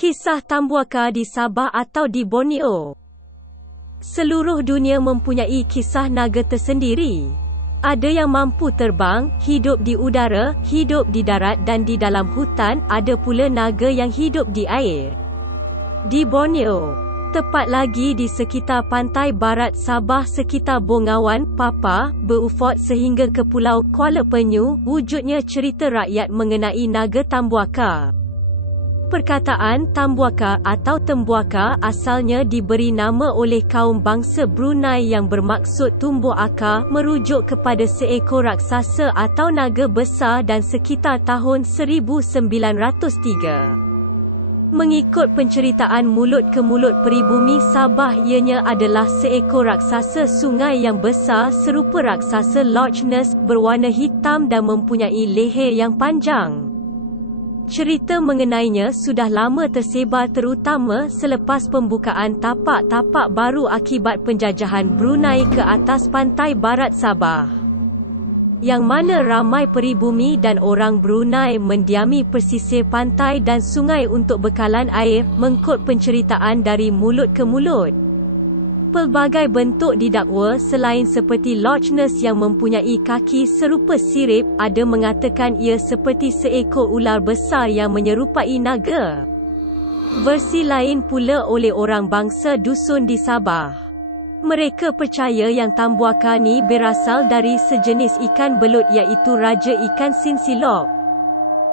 Kisah Tambuaka di Sabah atau di Borneo. Seluruh dunia mempunyai kisah naga tersendiri. Ada yang mampu terbang, hidup di udara, hidup di darat dan di dalam hutan. Ada pula naga yang hidup di air. Di Borneo, tepat lagi di sekitar pantai barat Sabah sekitar Bongawan, Papa, berufot sehingga ke Pulau Kuala Penyu, wujudnya cerita rakyat mengenai naga Tambuaka. Perkataan Tambuaka atau Tembuaka asalnya diberi nama oleh kaum bangsa Brunei yang bermaksud tumbuh akar, merujuk kepada seekor raksasa atau naga besar dan sekitar tahun 1903. Mengikut penceritaan mulut ke mulut peribumi Sabah, ianya adalah seekor raksasa sungai yang besar serupa raksasa Loch Ness, berwarna hitam dan mempunyai leher yang panjang. Cerita mengenainya sudah lama tersebar terutama selepas pembukaan tapak-tapak baru akibat penjajahan Brunei ke atas pantai barat Sabah, yang mana ramai peribumi dan orang Brunei mendiami pesisir pantai dan sungai untuk bekalan air. Mengikut penceritaan dari mulut ke mulut, pelbagai bentuk didakwa selain seperti Loch Ness yang mempunyai kaki serupa sirip. Ada mengatakan ia seperti seekor ular besar yang menyerupai naga. Versi lain pula oleh orang bangsa dusun di Sabah. Mereka percaya yang Tambuaka ni berasal dari sejenis ikan belut iaitu raja ikan Sinsilok.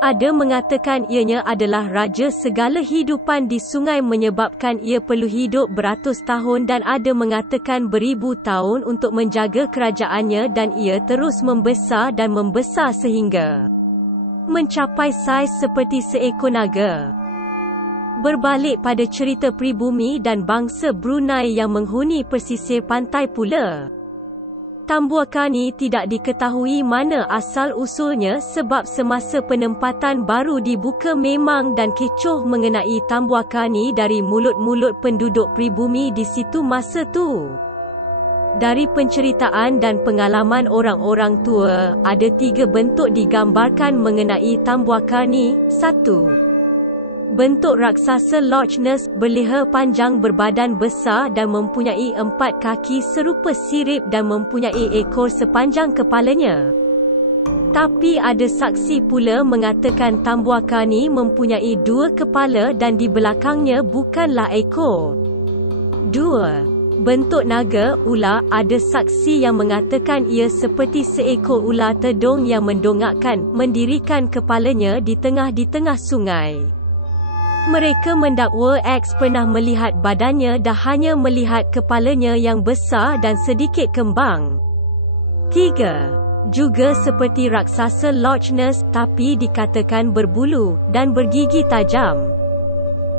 Ada mengatakan ianya adalah raja segala hidupan di sungai menyebabkan ia perlu hidup beratus tahun dan ada mengatakan beribu tahun untuk menjaga kerajaannya dan ia terus membesar dan membesar sehingga mencapai saiz seperti seekor naga. Berbalik pada cerita pribumi dan bangsa Brunei yang menghuni pesisir pantai pula, Tambuaka ni tidak diketahui mana asal-usulnya sebab semasa penempatan baru dibuka memang dan kecoh mengenai Tambuaka ni dari mulut-mulut penduduk pribumi di situ masa tu. Dari penceritaan dan pengalaman orang-orang tua, ada 3 bentuk digambarkan mengenai Tambuaka ni. 1. Bentuk raksasa Loch Ness, berleher panjang berbadan besar dan mempunyai 4 kaki serupa sirip dan mempunyai ekor sepanjang kepalanya. Tapi ada saksi pula mengatakan Tambuaka ni mempunyai 2 kepala dan di belakangnya bukanlah ekor. 2. Bentuk naga, ular. Ada saksi yang mengatakan ia seperti seekor ular tedung yang mendongakkan, mendirikan kepalanya di tengah sungai. Mereka mendakwa X pernah melihat badannya dah hanya melihat kepalanya yang besar dan sedikit kembang. 3. Juga seperti raksasa Loch Ness, tapi dikatakan berbulu dan bergigi tajam.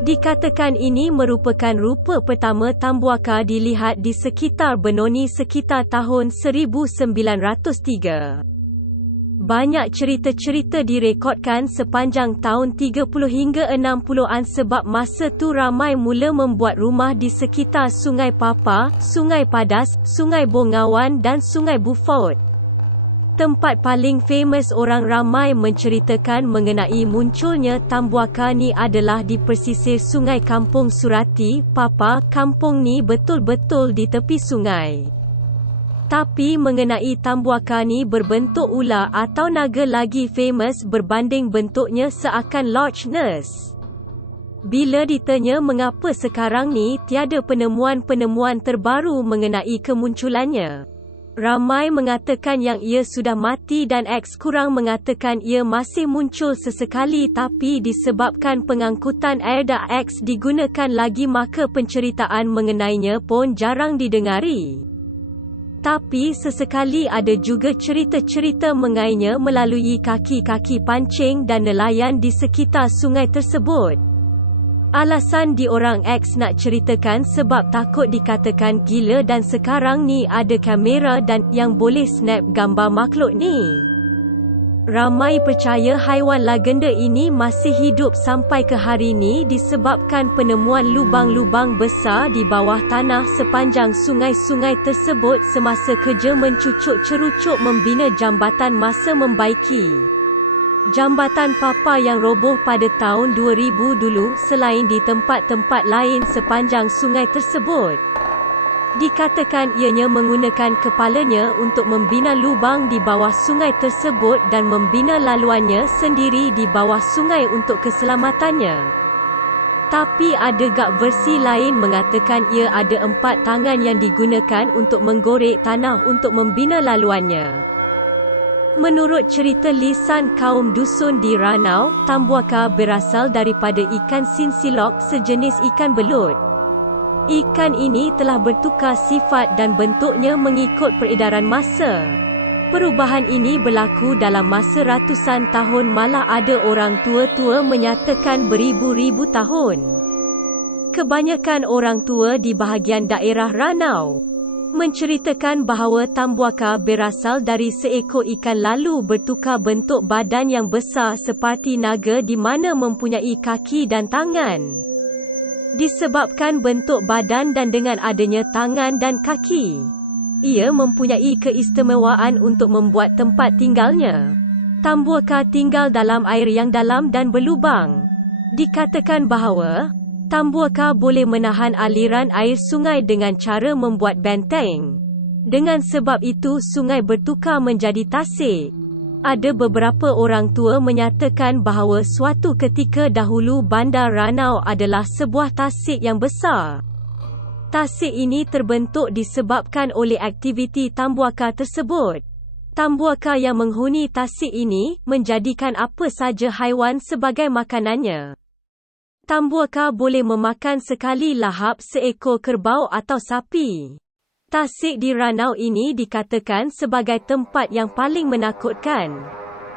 Dikatakan ini merupakan rupa pertama Tambuaka dilihat di sekitar Benoni sekitar tahun 1903. Banyak cerita-cerita direkodkan sepanjang tahun 30 hingga 60-an sebab masa tu ramai mula membuat rumah di sekitar Sungai Papa, Sungai Padas, Sungai Bongawan dan Sungai Beaufort. Tempat paling famous orang ramai menceritakan mengenai munculnya Tambuaka ni adalah di pesisir Sungai Kampung Surati, Papa. Kampung ni betul-betul di tepi sungai. Tapi mengenai Tambuaka ni berbentuk ular atau naga lagi famous berbanding bentuknya seakan Loch Ness. Bila ditanya mengapa sekarang ni tiada penemuan-penemuan terbaru mengenai kemunculannya, ramai mengatakan yang ia sudah mati dan X kurang mengatakan ia masih muncul sesekali tapi disebabkan pengangkutan air dah X digunakan lagi maka penceritaan mengenainya pun jarang didengari. Tapi sesekali ada juga cerita-cerita mengenainya melalui kaki-kaki pancing dan nelayan di sekitar sungai tersebut. Alasan diorang X nak ceritakan sebab takut dikatakan gila dan sekarang ni ada kamera dan yang boleh snap gambar makhluk ni. Ramai percaya haiwan legenda ini masih hidup sampai ke hari ini disebabkan penemuan lubang-lubang besar di bawah tanah sepanjang sungai-sungai tersebut semasa kerja mencucuk cerucuk membina jambatan masa membaiki. Jambatan Papa yang roboh pada tahun 2000 dulu selain di tempat-tempat lain sepanjang sungai tersebut. Dikatakan ianya menggunakan kepalanya untuk membina lubang di bawah sungai tersebut dan membina laluannya sendiri di bawah sungai untuk keselamatannya. Tapi ada gak versi lain mengatakan ia ada 4 tangan yang digunakan untuk menggorek tanah untuk membina laluannya. Menurut cerita lisan kaum dusun di Ranau, tambuaka berasal daripada ikan sinsilok, sejenis ikan belut. Ikan ini telah bertukar sifat dan bentuknya mengikut peredaran masa. Perubahan ini berlaku dalam masa ratusan tahun, malah ada orang tua-tua menyatakan beribu-ribu tahun. Kebanyakan orang tua di bahagian daerah Ranau menceritakan bahawa tambuaka berasal dari seekor ikan lalu bertukar bentuk badan yang besar seperti naga di mana mempunyai kaki dan tangan. Disebabkan bentuk badan dan dengan adanya tangan dan kaki, ia mempunyai keistimewaan untuk membuat tempat tinggalnya. Tambuaka tinggal dalam air yang dalam dan berlubang. Dikatakan bahawa tambuaka boleh menahan aliran air sungai dengan cara membuat benteng. Dengan sebab itu sungai bertukar menjadi tasik. Ada beberapa orang tua menyatakan bahawa suatu ketika dahulu Bandar Ranau adalah sebuah tasik yang besar. Tasik ini terbentuk disebabkan oleh aktiviti tambuaka tersebut. Tambuaka yang menghuni tasik ini menjadikan apa saja haiwan sebagai makanannya. Tambuaka boleh memakan sekali lahap seekor kerbau atau sapi. Tasik di Ranau ini dikatakan sebagai tempat yang paling menakutkan.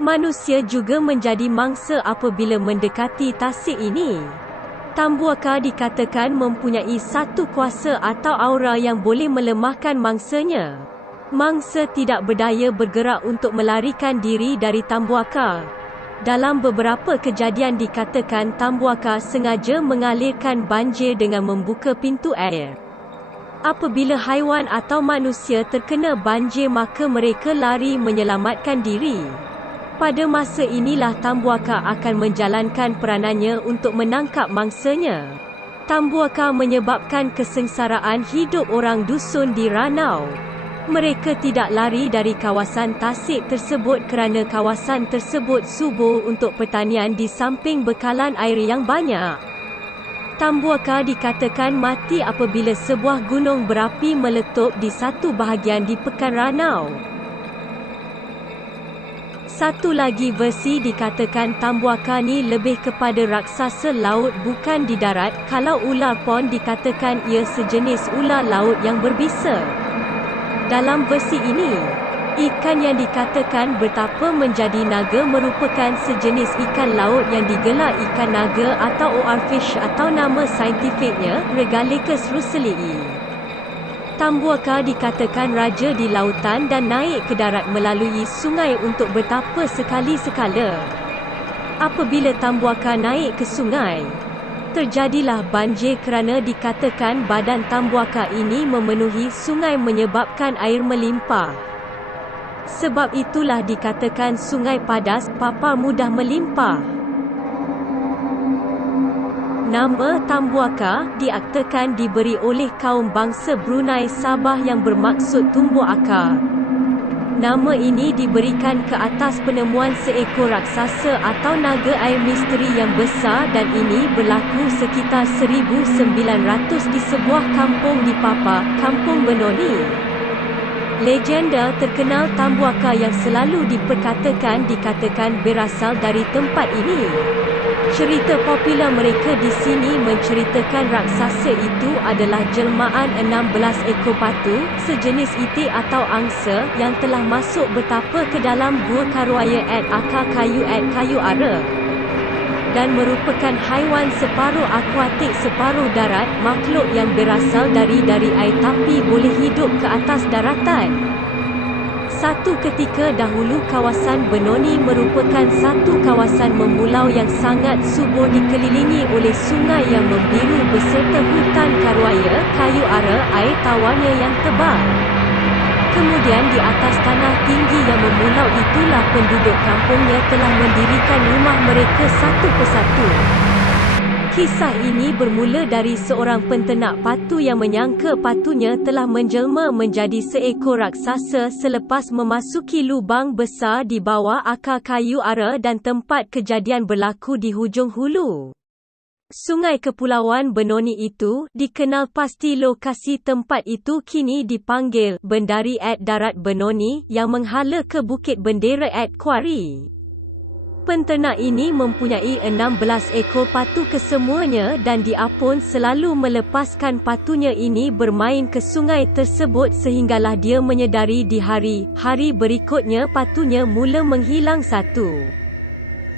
Manusia juga menjadi mangsa apabila mendekati tasik ini. Tambuaka dikatakan mempunyai satu kuasa atau aura yang boleh melemahkan mangsanya. Mangsa tidak berdaya bergerak untuk melarikan diri dari tambuaka. Dalam beberapa kejadian dikatakan tambuaka sengaja mengalirkan banjir dengan membuka pintu air. Apabila haiwan atau manusia terkena banjir maka mereka lari menyelamatkan diri. Pada masa inilah tambuaka akan menjalankan peranannya untuk menangkap mangsanya. Tambuaka menyebabkan kesengsaraan hidup orang dusun di Ranau. Mereka tidak lari dari kawasan tasik tersebut kerana kawasan tersebut subur untuk pertanian di samping bekalan air yang banyak. Tambuaka dikatakan mati apabila sebuah gunung berapi meletup di satu bahagian di Pekan Ranau. Satu lagi versi dikatakan tambuaka ni lebih kepada raksasa laut bukan di darat. Kalau ular pon dikatakan ia sejenis ular laut yang berbisa. Dalam versi ini, ikan yang dikatakan bertapa menjadi naga merupakan sejenis ikan laut yang digelar ikan naga atau oarfish atau nama saintifiknya Regalicus russelii. Tambuaka dikatakan raja di lautan dan naik ke darat melalui sungai untuk bertapa sekali-sekala. Apabila tambuaka naik ke sungai, terjadilah banjir kerana dikatakan badan tambuaka ini memenuhi sungai menyebabkan air melimpah. Sebab itulah dikatakan Sungai Padas Papa mudah melimpah. Nama tambuaka diaktakan diberi oleh kaum bangsa Brunei Sabah yang bermaksud tumbuh akar. Nama ini diberikan ke atas penemuan seekor raksasa atau naga air misteri yang besar dan ini berlaku sekitar 1900 di sebuah kampung di Papa, Kampung Benoni. Legenda terkenal tambuaka yang selalu dikatakan berasal dari tempat ini. Cerita popular mereka di sini menceritakan raksasa itu adalah jelmaan 16 ekor batu, sejenis itik atau angsa yang telah masuk bertapa ke dalam gua Karuaya at akar kayu at kayu ara. Dan merupakan haiwan separuh akuatik separuh darat, makhluk yang berasal dari air tapi boleh hidup ke atas daratan. Satu ketika dahulu kawasan Benoni merupakan satu kawasan memulau yang sangat subur dikelilingi oleh sungai yang membiru beserta hutan karuaya, kayu ara, air tawarnya yang tebal. Kemudian di atas tanah tinggi yang memulau itulah penduduk kampungnya telah mendirikan rumah mereka satu persatu. Kisah ini bermula dari seorang penternak patu yang menyangka patunya telah menjelma menjadi seekor raksasa selepas memasuki lubang besar di bawah akar kayu ara dan tempat kejadian berlaku di hujung hulu Sungai Kepulauan Benoni itu, dikenal pasti lokasi tempat itu kini dipanggil Bendari at Darat Benoni yang menghala ke Bukit Bendera at Kuari. Penternak ini mempunyai 16 ekor patu kesemuanya dan dia pun selalu melepaskan patunya ini bermain ke sungai tersebut sehinggalah dia menyedari di hari-hari berikutnya patunya mula menghilang satu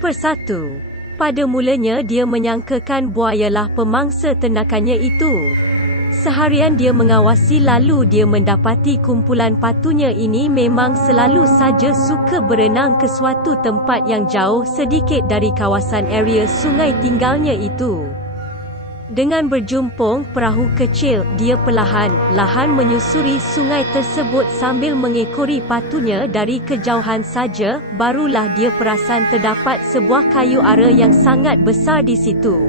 persatu. Pada mulanya dia menyangkakan buayalah pemangsa ternakannya itu. Seharian dia mengawasi lalu dia mendapati kumpulan patunya ini memang selalu saja suka berenang ke suatu tempat yang jauh sedikit dari kawasan area sungai tinggalnya itu. Dengan berjumpung perahu kecil, dia perlahan-lahan menyusuri sungai tersebut sambil mengekori patunya dari kejauhan saja, barulah dia perasan terdapat sebuah kayu ara yang sangat besar di situ.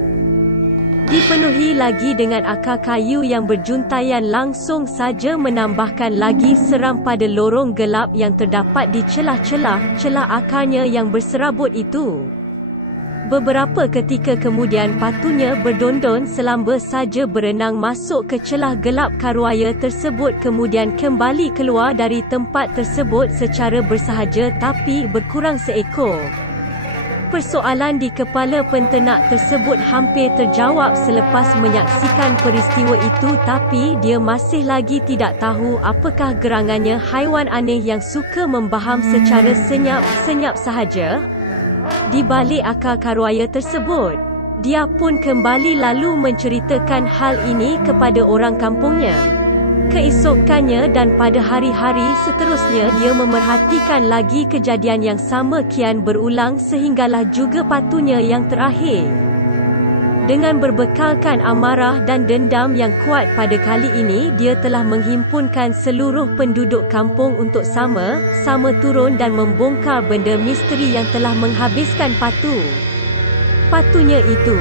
Dipenuhi lagi dengan akar kayu yang berjuntaian langsung saja menambahkan lagi seram pada lorong gelap yang terdapat di celah-celah akarnya yang berserabut itu. Beberapa ketika kemudian patunya berdondon selamba saja berenang masuk ke celah gelap karuaya tersebut kemudian kembali keluar dari tempat tersebut secara bersahaja tapi berkurang seekor. Persoalan di kepala penternak tersebut hampir terjawab selepas menyaksikan peristiwa itu tapi dia masih lagi tidak tahu apakah gerangannya haiwan aneh yang suka membaham secara senyap-senyap sahaja di balik akar karuaya tersebut. Dia pun kembali lalu menceritakan hal ini kepada orang kampungnya. Keesokannya dan pada hari-hari seterusnya dia memerhatikan lagi kejadian yang sama kian berulang sehinggalah juga patunya yang terakhir. Dengan berbekalkan amarah dan dendam yang kuat pada kali ini dia telah menghimpunkan seluruh penduduk kampung untuk sama turun dan membongkar benda misteri yang telah menghabiskan patunya itu.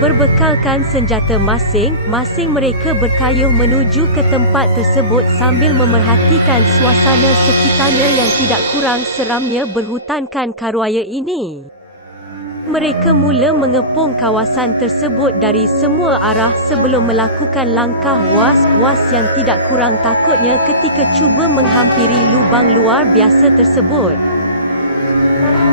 Berbekalkan senjata masing-masing mereka berkayuh menuju ke tempat tersebut sambil memerhatikan suasana sekitarnya yang tidak kurang seramnya berhutankan karuaya ini. Mereka mula mengepung kawasan tersebut dari semua arah sebelum melakukan langkah was-was yang tidak kurang takutnya ketika cuba menghampiri lubang luar biasa tersebut.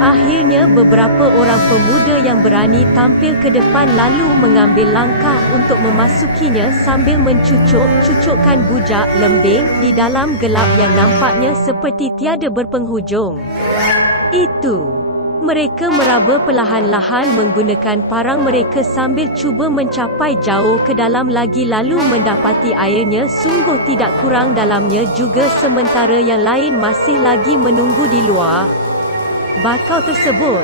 Akhirnya beberapa orang pemuda yang berani tampil ke depan lalu mengambil langkah untuk memasukinya sambil mencucuk-cucukkan bujak lembing di dalam gelap yang nampaknya seperti tiada berpenghujung. Mereka meraba perlahan-lahan menggunakan parang mereka sambil cuba mencapai jauh ke dalam lagi lalu mendapati airnya sungguh tidak kurang dalamnya juga sementara yang lain masih lagi menunggu di luar bakau tersebut.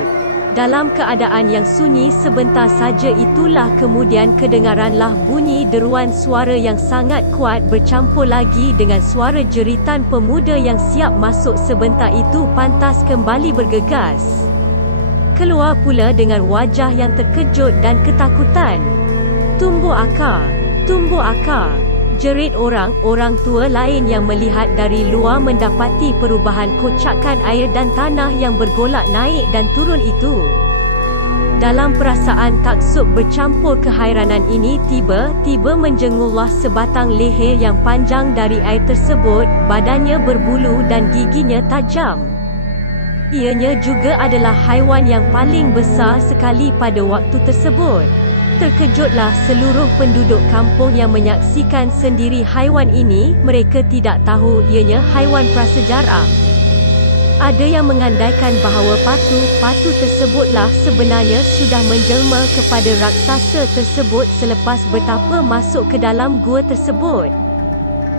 Dalam keadaan yang sunyi sebentar saja itulah kemudian kedengaranlah bunyi deruan suara yang sangat kuat bercampur lagi dengan suara jeritan pemuda yang siap masuk sebentar itu pantas kembali bergegas keluar pula dengan wajah yang terkejut dan ketakutan. Tumbuh akar, jerit orang tua lain yang melihat dari luar mendapati perubahan kocakan air dan tanah yang bergolak naik dan turun itu. Dalam perasaan taksub bercampur kehairanan ini tiba-tiba menjengullah sebatang leher yang panjang dari air tersebut, badannya berbulu dan giginya tajam. Ianya juga adalah haiwan yang paling besar sekali pada waktu tersebut. Terkejutlah seluruh penduduk kampung yang menyaksikan sendiri haiwan ini, mereka tidak tahu ianya haiwan prasejarah. Ada yang mengandaikan bahawa patu tersebutlah sebenarnya sudah menjelma kepada raksasa tersebut selepas bertapa masuk ke dalam gua tersebut.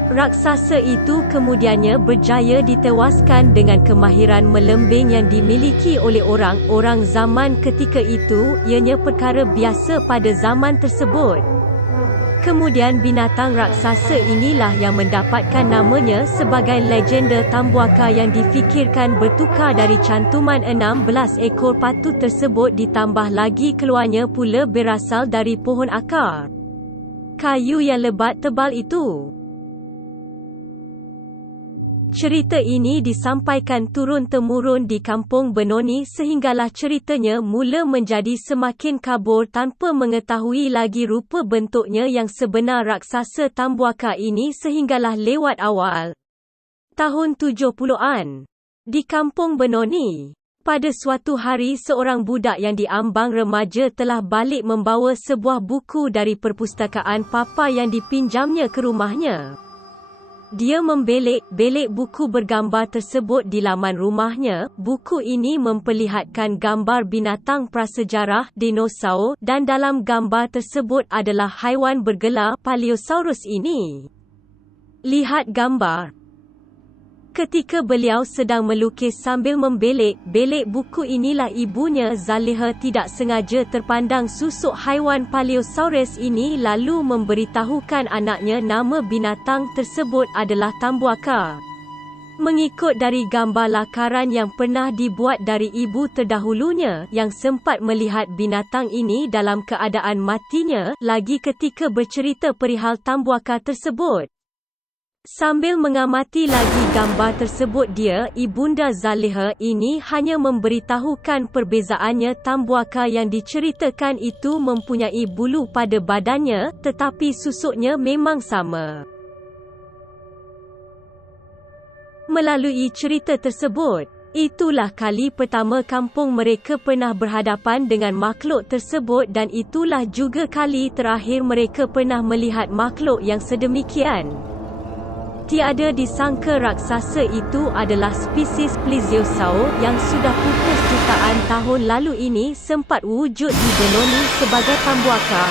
Raksasa itu kemudiannya berjaya ditewaskan dengan kemahiran melembing yang dimiliki oleh orang-orang zaman ketika itu, ianya perkara biasa pada zaman tersebut. Kemudian binatang raksasa inilah yang mendapatkan namanya sebagai legenda Tambuaka yang difikirkan bertukar dari cantuman 16 ekor patung tersebut ditambah lagi keluarnya pula berasal dari pohon akar kayu yang lebat tebal itu. Cerita ini disampaikan turun-temurun di kampung Benoni sehinggalah ceritanya mula menjadi semakin kabur tanpa mengetahui lagi rupa bentuknya yang sebenar raksasa Tambuaka ini sehinggalah lewat awal tahun 70-an. Di kampung Benoni, pada suatu hari seorang budak yang diambang remaja telah balik membawa sebuah buku dari perpustakaan papa yang dipinjamnya ke rumahnya. Dia membelik-belik buku bergambar tersebut di laman rumahnya. Buku ini memperlihatkan gambar binatang prasejarah dinosaur dan dalam gambar tersebut adalah haiwan bergelar Paleosaurus ini. Lihat gambar. Ketika beliau sedang melukis sambil membelik-belik buku inilah ibunya Zaliha tidak sengaja terpandang susuk haiwan Paleosaurus ini lalu memberitahukan anaknya nama binatang tersebut adalah Tambuaka. Mengikut dari gambar lakaran yang pernah dibuat dari ibu terdahulunya yang sempat melihat binatang ini dalam keadaan matinya lagi ketika bercerita perihal Tambuaka tersebut. Sambil mengamati lagi gambar tersebut ibunda Zaliha ini hanya memberitahukan perbezaannya Tambuaka yang diceritakan itu mempunyai bulu pada badannya tetapi susuknya memang sama. Melalui cerita tersebut, itulah kali pertama kampung mereka pernah berhadapan dengan makhluk tersebut dan itulah juga kali terakhir mereka pernah melihat makhluk yang sedemikian. Tiada disangka raksasa itu adalah spesies plesiosaur yang sudah pupus jutaan tahun lalu ini sempat wujud di Benoni sebagai Tambuaka.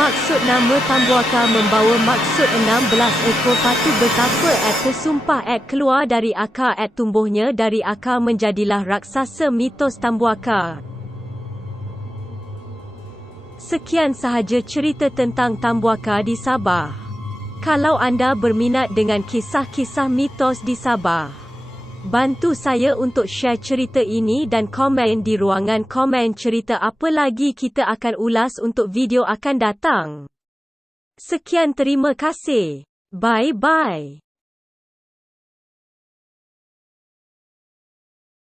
Maksud nama Tambuaka membawa maksud 16 ekor patung betapa tersumpah keluar dari akar tumbuhnya dari akar menjadilah raksasa mitos Tambuaka. Sekian sahaja cerita tentang Tambuaka di Sabah. Kalau anda berminat dengan kisah-kisah mitos di Sabah, bantu saya untuk share cerita ini dan komen di ruangan komen cerita apa lagi kita akan ulas untuk video akan datang. Sekian terima kasih. Bye-bye.